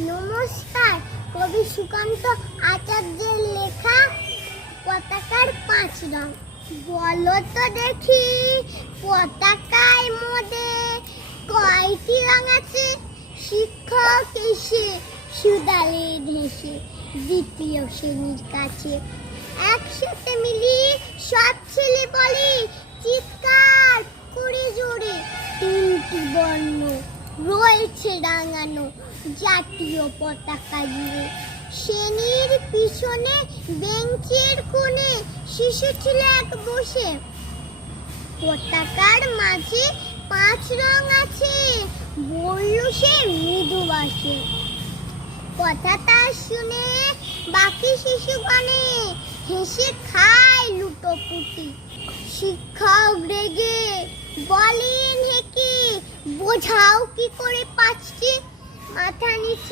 নমস্কার। কবি সুকান্ত আচার্যের লেখা পতাকার 5 রং। বলো তো দেখি পতাকায় মধ্যে কয়টি রং আছে? শিক্ষক এসে সুদালে ঘেঁষে দ্বিতীয় শ্রেণীর কাছে। একসাথে মিলিয়ে সব ছেলে বলে চিৎকার করে জোরে, 3টি বর্ণ রয়েছে রাঙানো জাতীয় পতাকা জুড়ে। শ্রেণীর পিছনে বেঞ্চের কোণে শিশু ছিল এক বসে। পতাকার মাঝে 5 রং আছে, বলল সে মৃদু বাসে। কথাটা শুনে বাকি শিশুগণে হেসে খায় লুটোপুটি। শিক্ষক রেগে বলেন হেঁকে, বোঝাও কি করে 5টি? মাথা নিচু